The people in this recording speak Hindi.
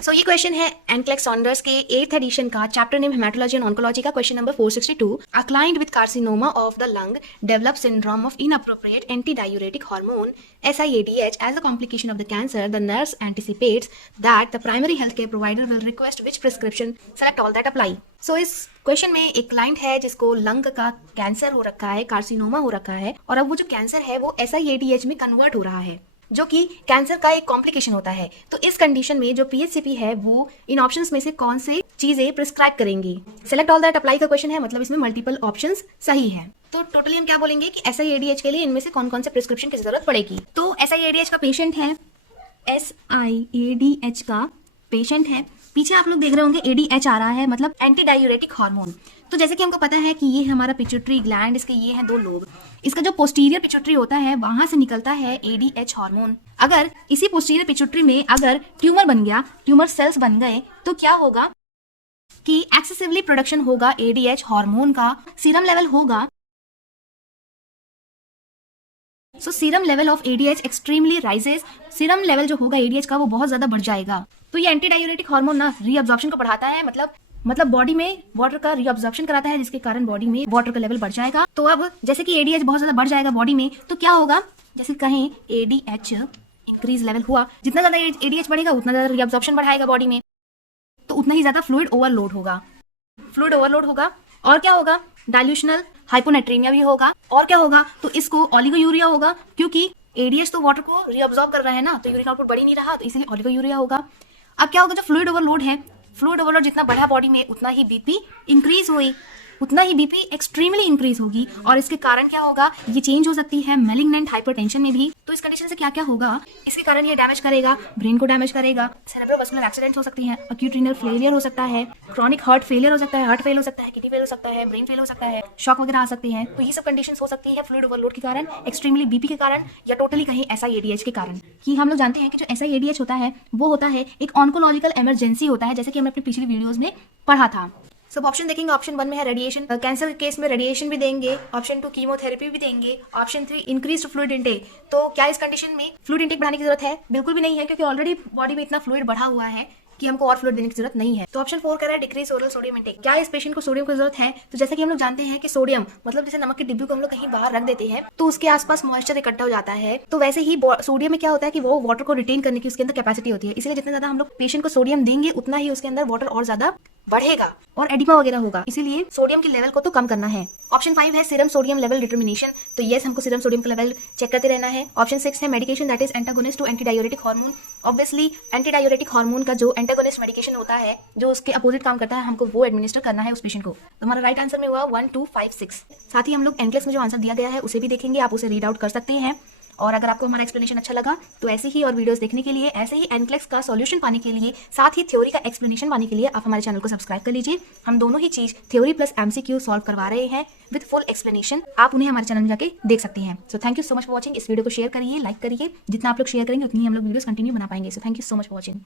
सो ये क्वेश्चन है एनक्लेक्स सॉन्डर्स के 8th एडिशन का, chapter name haematology and oncology का, question number 462। A client with carcinoma of the lung develop syndrome of inappropriate antidiuretic hormone SIADH as a complication of the cancer. The nurse anticipates that the primary healthcare provider will request which prescription. Select all that apply. So इस क्वेश्चन में एक क्लाइंट है जिसको लंग का कैंसर हो रखा है, कार्सिनोमा हो रखा है, और अब वो जो कैंसर है वो SIADH में कन्वर्ट हो रहा है, जो कि कैंसर का एक कॉम्प्लिकेशन होता है। तो इस कंडीशन में जो PHCP है वो इन ऑप्शंस में से कौन से चीजें प्रिस्क्राइब करेंगी। सेलेक्ट ऑल दैट अप्लाई का क्वेश्चन है, मतलब इसमें मल्टीपल ऑप्शंस सही है। तो टोटली हम क्या बोलेंगे कि SIADH के लिए इनमें से कौन कौन से प्रिस्क्रिप्शन की जरूरत पड़ेगी। तो SIADH का पेशेंट है, SIADH का पेशेंट है, पीछे आप लोग देख रहे होंगे ADH आ रहा है, मतलब एंटी डायूरेटिक हार्मोन। तो जैसे कि हमको पता है कि ये हमारा पिट्यूटरी ग्लैंड, इसके ये हैं 2 लोब, इसका जो पोस्टीरियर पिट्यूटरी होता है वहां से निकलता है ADH हार्मोन। अगर इसी पोस्टीरियर पिट्यूटरी में अगर ट्यूमर बन गया, ट्यूमर सेल्स बन गए, तो क्या होगा कि एक्सेसिवली प्रोडक्शन होगा ADH हार्मोन का, सीरम लेवल होगा। So serum level of ADH extremely rises. Serum level जो होगा ADH का वो बहुत ज्यादा बढ़ जाएगा। तो ये एंटी डायूरेटिक हार्मोन ना रीअब्जॉर्प्शन को बढ़ाता है, मतलब बॉडी में वाटर का रीअब्जॉर्प्शन कराता है, जिसके कारण बॉडी में वाटर का लेवल बढ़ जाएगा। तो अब जैसे कि ADH बहुत ज्यादा बढ़ जाएगा बॉडी में, तो क्या होगा, जैसे कहें ADH इंक्रीज लेवल हुआ, जितना ज्यादा ADH बढ़ेगा उतना ज्यादा रीअब्जॉर्प्शन बढ़ाएगा बॉडी में, तो उतना ही ज्यादा फ्लूइड ओवरलोड होगा। फ्लूइड ओवरलोड होगा और क्या होगा, डाइल्यूशनल हाइपोनेट्रीमिया भी होगा। और क्या होगा, तो इसको ओलिगोयूरिया होगा, क्योंकि ADH तो वाटर को रीअब्जॉर्ब कर रहा है ना, तो यूरिन आउटपुट बढ़ ही नहीं रहा, तो इसलिए ओलिगोयूरिया होगा। अब क्या होगा, जो फ्लूइड ओवरलोड है, फ्लूइड ओवरलोड जितना बढ़ा बॉडी में उतना ही BP इंक्रीज हुई, उतना ही BP एक्सट्रीमली इंक्रीज होगी, और इसके कारण क्या होगा, ये चेंज हो सकती है मैलिग्नेंट हाइपरटेंशन में भी। तो इस कंडीशन से क्या क्या होगा, इसके कारण ये डैमेज करेगा, ब्रेन को डैमेज करेगा, सेरेब्रोवास्कुलर एक्सीडेंट हो सकती है, अक्यूट रीनल फेलियर हो सकता है, क्रॉनिक हार्ट फेलियर हो सकता है, हार्ट फेल हो सकता है, किडनी फेल हो सकता है, ब्रेन फेल हो सकता है, शॉक वगैरह आ सकते हैं। तो ये सब कंडीशन हो सकती है फ्लूइड ओवरलोड के कारण, एक्सट्रीमली BP के कारण, या टोटली कहीं SIADH के कारण। कि हम लोग जानते हैं कि जो SIADH होता है वो होता है एक ऑन्कोलॉजिकल इमरजेंसी होता है, जैसे कि हमने अपनी पिछली वीडियोज में पढ़ा था। सब ऑप्शन देखेंगे, ऑप्शन 1 में है रेडिएशन, कैंसर केस में रेडिएशन भी देंगे, ऑप्शन 2 कीमोथेरेपी भी देंगे, ऑप्शन 3 इंक्रीज फ्लूइड इंटेक। तो क्या इस कंडीशन में फ्लूइड इंटेक बढ़ाने की जरूरत है? बिल्कुल भी नहीं है, क्योंकि ऑलरेडी बॉडी में इतना फ्लूइड बढ़ा हुआ है कि हमको और फ्लूइड देने की जरूरत नहीं है। तो ऑप्शन 4 कह रहा है डिक्रीज ओरल सोडियम इंटेक। क्या इस पेशेंट को सोडियम की जरूरत है? तो जैसे कि हम लोग जानते हैं कि सोडियम मतलब जैसे नमक के डिब्बे को हम लोग कहीं बाहर रख देते हैं तो उसके आसपास मॉइस्चर इकट्ठा हो जाता है, तो वैसे ही सोडियम में क्या होता है कि वो वाटर को रिटेन करने की उसके अंदर कैपेसिटी होती है। इसलिए जितना ज्यादा हम लोग पेशेंट को सोडियम देंगे उतना ही उसके अंदर वाटर और ज्यादा बढ़ेगा और एडिमा वगैरह होगा, इसीलिए सोडियम के लेवल को तो कम करना है। ऑप्शन 5 है सीरम सोडियम लेवल डिटर्मिनेशन। तो यस, हमको सीरम सोडियम का लेवल चेक करते रहना है। ऑप्शन 6 है medication that is antagonist to anti diuretic hormone. Obviously anti diuretic hormone का जो एंटागोनिस्ट मेडिकेशन होता है, जो उसके अपोजिट काम करता है, हमको वो एडमिनिस्टर करना है उस पेशेंट को। तो हमारा राइट आंसर में हुआ 1 2 5 6। साथ ही हम लोग एनक्लेक्स में जो आंसर दिया गया है उसे भी देखेंगे, आप उसे रीड आउट कर सकते हैं। और अगर आपको हमारा एक्सप्लेनेशन अच्छा लगा तो ऐसे ही और वीडियोस देखने के लिए, ऐसे ही एनक्लेक्स का सॉल्यूशन पाने के लिए, साथ ही थ्योरी का एक्सप्लेनेशन पाने के लिए आप हमारे चैनल को सब्सक्राइब कर लीजिए। हम दोनों ही चीज थ्योरी प्लस MCQ सॉल्व करवा रहे हैं विद फुल एक्सप्लेनेशन। आप उन्हें हमारे चैनल में जाके देख सकते हैं। So thank you so much for watching. इस वीडियो को शेयर करिए, लाइक करिए, जितना आप लोग शेयर करेंगे उतनी हम लोग वीडियोस कंटिन्यू बना पाएंगे। So thank you so much for watching.